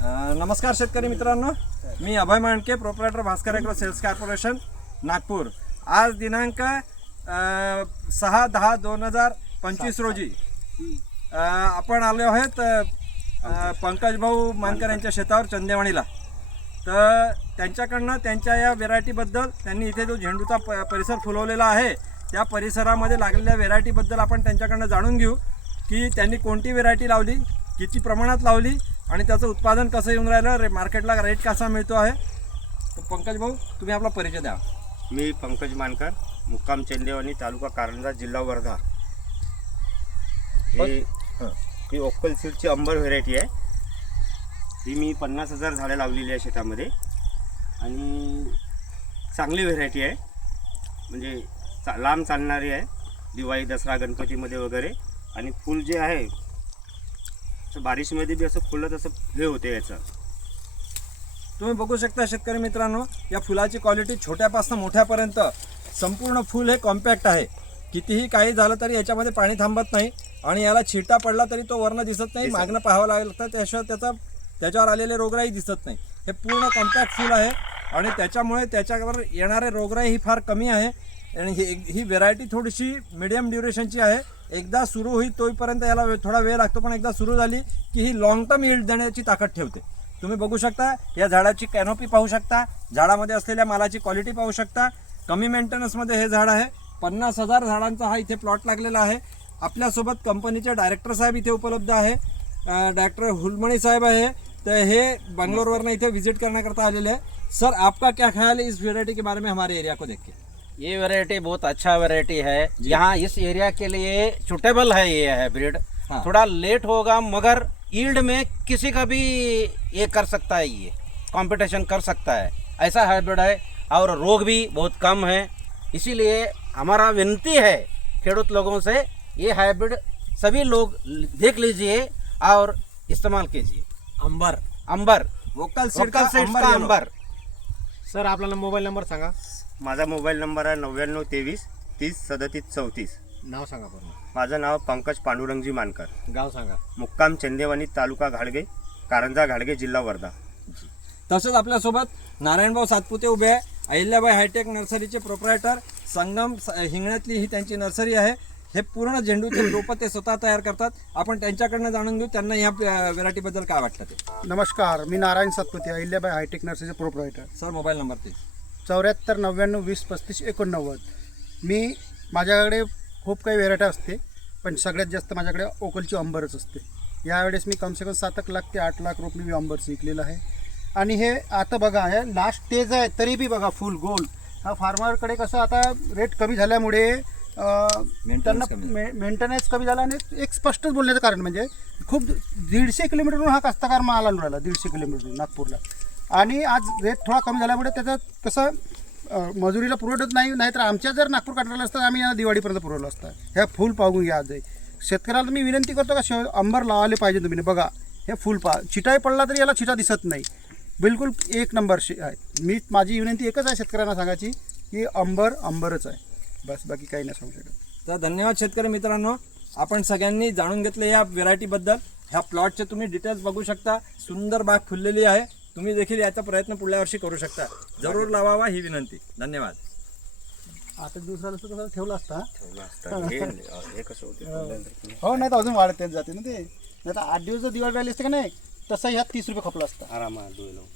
नमस्कार शेतकरी मित्रांनो, मी Abhay Mandke, proprietor Bhaskar agro sales corporation Nagpur. आज दिनांक 6/10/2025 रोजी आपण आलो आहोत पंकज भाऊ मानकर यांच्या शेतावर चंदेवाणीला। तर त्यांच्याकडनं त्यांच्या या व्हेरायटीबद्दल, त्यांनी इथे जो झेंडूचा परिसर फुलवलेला आहे त्या परिसरामध्ये लागलेल्या व्हेरायटीबद्दल आपण त्यांच्याकडनं जाणून घेऊ की त्यांनी कोणती व्हेरायटी लावली, किती प्रमाणात लावली आणि त्याचं उत्पादन कसं येऊन राहिलं, मार्केटला रेट कसा मिळतो आहे। तर पंकज भाऊ, तुम्ही आपला परिचय द्या। मी पंकज मानकर, मुक्काम चंदेवानी, तालुका कारंजा, जिल्हा वर्धा। ही ओक्कल सीडची अंबर व्हेरायटी आहे। ही मी 50,000 झाडं लावलेली आहे शेतामध्ये आणि चांगली व्हेरायटी आहे, म्हणजे लांब चालणारी आहे, दिवाळी दसरा गणपतीमध्ये वगैरे। आणि फूल जे आहे बारिशमध्ये बी असं फुलं तसं हे होते याचं। तुम्ही बघू शकता शेतकरी मित्रांनो, या फुलाची क्वालिटी छोट्यापासून मोठ्यापर्यंत संपूर्ण फूल हे कॉम्पॅक्ट आहे। कितीही काही झालं तरी याच्यामध्ये पाणी थांबत नाही आणि याला छिटा पडला तरी तो वरनं दिसत नाही, मागणं पाहावं लागतं, त्याशिवाय त्याच्यावर आलेले रोगराई दिसत नाही। हे पूर्ण कॉम्पॅक्ट फूल आहे आणि त्याच्यामुळे त्याच्यावर येणारे रोगराई ही फार कमी आहे। आणि ही व्हेरायटी थोडीशी मिडियम ड्युरेशनची आहे। एकदा सुरू होईल तोपर्यंत याला थोडा वेळ लागतो, पण एकदा सुरू झाली की ही लॉंग टर्म यील्ड देण्याची ताकद ठेवते। तुम्ही बघू शकता, या झाडाची कॅनोपी पाहू शकता, झाडामध्ये असलेल्या मालाची क्वालिटी पाहू शकता। कमी मेंटेनन्समध्ये हे झाड आहे। 50,000 झाडांचा हा इथे प्लॉट लागलेला आहे। आपल्यासोबत कंपनीचे डायरेक्टर साहेब इथे उपलब्ध आहे, डायरेक्टर हुलमणी साहेब आहे। तो हे बंगलोरवरनं इथे विजिट करण्याकरता आलेले हैं। सर, आपका क्या ख्याल है इस वेराइटी के बारे में हमारे एरिया को देख के? ये वैरायटी बहुत अच्छा वैरायटी है, यहाँ इस एरिया के लिए सुटेबल है ये हाइब्रिड। हाँ। थोड़ा लेट होगा मगर यील्ड में किसी का भी ये कर सकता है, ये कंपटीशन कर सकता है, ऐसा हाइब्रिड है। और रोग भी बहुत कम है, इसीलिए हमारा विनती है खेडूत लोगों से, ये हाइब्रिड सभी लोग देख लीजिए और इस्तेमाल कीजिए। अंबर वोकल सीड का अंबर। सर, आपला मोबाईल नंबर सांगा। माझा मोबाईल नंबर आहे 9923 30 37 34। नाव सांगा पूर्ण। माझं नाव पंकज पांडुरंगजी मानकर, गाव सांगा। मुक्काम चंदेवानी, तालुका घाडगे, कारंजा घाडगे, जिल्हा वर्धा। तसेच आपल्यासोबत नारायणभाऊ सातपुते उभे आहे, अहिल्याबाई हायटेक नर्सरीचे प्रोप्रायटर। संगम हिंगण्यातली ही त्यांची नर्सरी आहे। हे पूर्ण झेंडूचे रोपं ते स्वतः तयार करतात। आपण त्यांच्याकडनं जाणून घेऊ त्यांना ह्या व्हेरायटीबद्दल काय वाटतं ते। नमस्कार, मी नारायण सातपुते, अहिल्याबाई हायटेक नर्सरीचे प्रोप्रायटर। सर, मोबाईल नंबर ते 74 99 20 35 89। मी माझ्याकडे खूप काही व्हेरायटी असते, पण सगळ्यात जास्त माझ्याकडे ओकलची अंबरच असते। यावेळेस मी कमसे कम 7 लाख ते 8 लाख रुपये मी अंबरच विकलेलं आहे। आणि हे आता बघा, हे लास्ट स्टेज आहे तरी बी बघा फुल गोल। हा फार्मरकडे कसं आता रेट कमी झाल्यामुळे त्यांना मेंटेनन्स कमी झाला। आणि एक स्पष्टच बोलण्याचं कारण म्हणजे खूप 150 किलोमीटरवरून हा कास्तकार माल आणून राहिला, 150 किलोमीटरवरून नागपूरला। आणि आज रेट थोडा कमी झाल्यामुळे त्याचं कसं मजुरीला पुरवठत नाही, नाहीतर आमच्या जर नागपूर काढलेलं असतं आम्ही यांना दिवाळीपर्यंत पुरवलं असतं। ह्या फुल पाहून घ्या आज शेतकऱ्याला मी विनंती करतो का अंबर लावायला पाहिजे तुम्ही। बघा, हे फुल चिटाही पडला तरी याला चिटा दिसत नाही, बिलकुल एक नंबर आहे। माझी विनंती एकच आहे शेतकऱ्यांना सांगायची की अंबरच आहे, बस, बाकी काही नाही सांगू शकत। तर धन्यवाद शेतकरी मित्रांनो, आपण सगळ्यांनी जाणून घेतलं या व्हेरायटीबद्दल। ह्या प्लॉटचे तुम्ही डिटेल्स बघू शकता, सुंदर बाग फुललेली आहे। तुम्ही देखील याचा प्रयत्न पुढल्या वर्षी करू शकता, जरूर लावावा ही विनंती। धन्यवाद। आता दुसरा कसं ठेवला असता हे कसं होते हो, नाही तर अजून वाढत जाते ना ते। नाही तर 8 दिवस जर दिवाळी राहिली असते का नाही, तसं ह्यात 30 रुपये खपला असता आरामात.